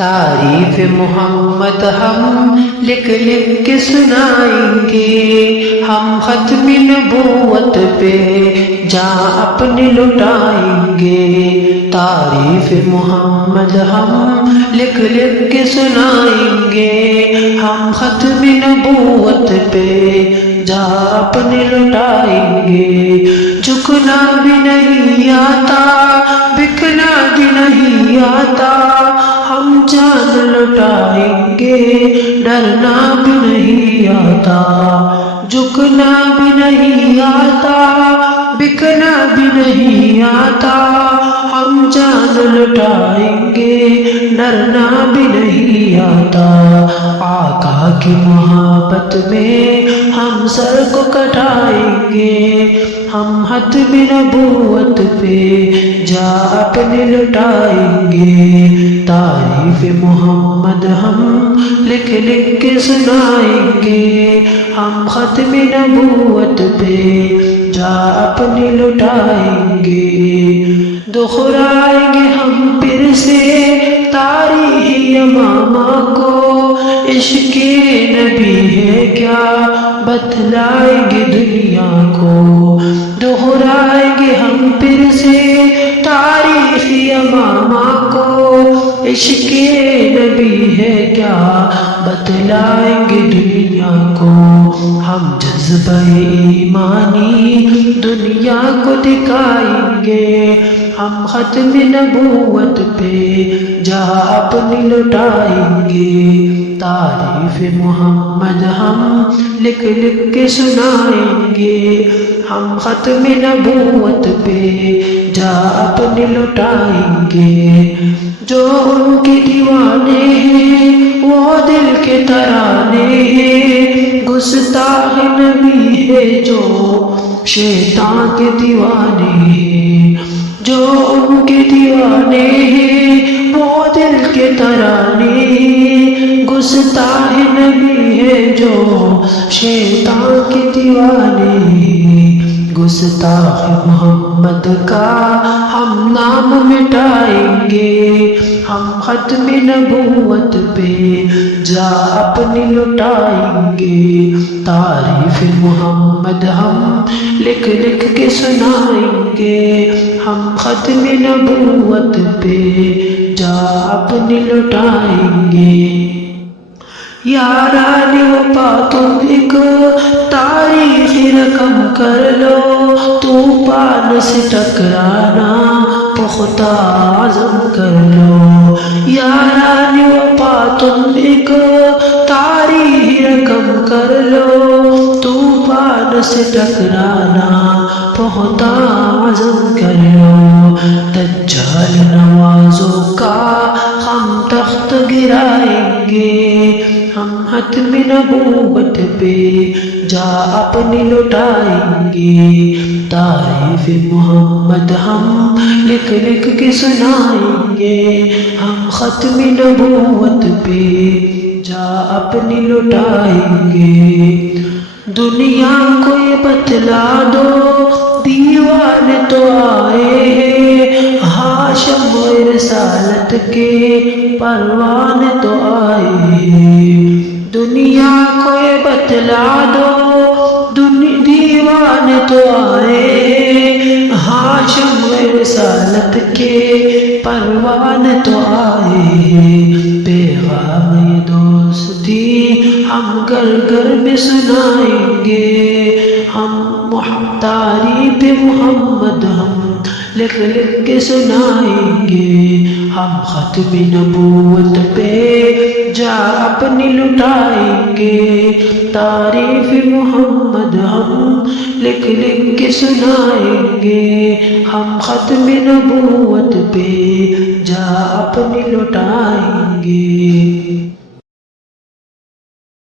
تعریف محمد ہم لکھ لکھ کے سنائیں گے، ہم ختم نبوت پہ جاں اپنی لٹائیں گے۔ تعریف محمد ہم لکھ لکھ کے سنائیں گے، ہم ختم نبوت پہ جاں اپنی لٹائیں گے۔ جھکنا بھی نہیں آتا، بکنا بھی نہیں آتا، ہم جان لٹائیں گے، ڈرنا بھی نہیں آتا۔ جھکنا بھی نہیں آتا، بکنا بھی نہیں آتا، ہم جان لٹائیں گے، ڈرنا بھی نہیں آتا۔ آقا کی محبت میں ہم سر کو کٹائیں گے، ہم ختم نبوت پہ جاں اپنی لٹائیں گے۔ تعریف محمد ہم لکھ لکھ کے سنائیں گے، ہم ختم نبوت پہ جاں اپنی لٹائیں گے۔ دہرائیں گے ہم پھر سے تاریخ یمامہ کو، عشق نبی ہے کیا بتلائیں گے دنیا کو۔ دہرائیں گے ہم پھر سے تاریخ یمامہ کو، عشق نبی ہے کیا بتلائیں گے دنیا کو۔ ہم جذبہ ایمانی دنیا کو دکھائیں گے، ہم ختم نبوت پہ جاں اپنی لٹائیں گے۔ تعریف محمد ہم لکھ لکھ کے سنائیں گے، ہم ختم نبوت پہ جاں اپنی لٹائیں گے۔ جو ان کے دیوانے ہیں وہ دل کے ترانے ہیں، گستاخ نبی ہے جو شیطان کے دیوانے ہیں۔ جو ان کے دیوانے ہیں وہ دل کے ترانے ہیں، گستاخ نبی ہے جو شیطان کے دیوانے ہیں۔ گستاخ محمد کا ہم نام مٹائیں گے، ہم ختم نبوت پہ جاں اپنی لٹائیں گے۔ تعریف محمد ہم لکھ لکھ کے سنائیں گے، ہم ختم نبوت پہ جاں اپنی لٹائیں گے۔ یاران وفا تم ایک تاریخ رقم کر لو، طوفان سے ٹکرانا پختہ عزم کر لو۔ یاران وفا تم ایک تاریخ رقم کر لو، طوفان سے ٹکرانا پختہ عزم کر لو۔ دجال نوازوں کا ہم تخت گرائیں گے، ہم ختم نبوت پہ جاں اپنی لٹائیں گے۔ تعریف محمد ہم لکھ لکھ کے سنائیں گے، ہم ختم نبوت پہ جاں اپنی لٹائیں گے۔ دنیا کو یہ بتلا دو دیوانے تو آئے ہیں، ہاشم و رسالت کے پروان تو آئے ہیں۔ دنیا کو یہ بتلا دو دیوانے تو آئے ہیں، ہاشم و رسالت کے پروان تو آئے ہیں۔ پیغام دوستی ہم گھر گھر میں سنائیں گے، ہم تعریف محمد ہم لکھ لکھ کے سنائیں گے، ہم ختم نبوت پہ جاں اپنی لٹائیں گے۔ تعریف محمد ہم لکھ لکھ کے سنائیں گے، ہم ختم نبوت پہ جاں اپنی لٹائیں گے۔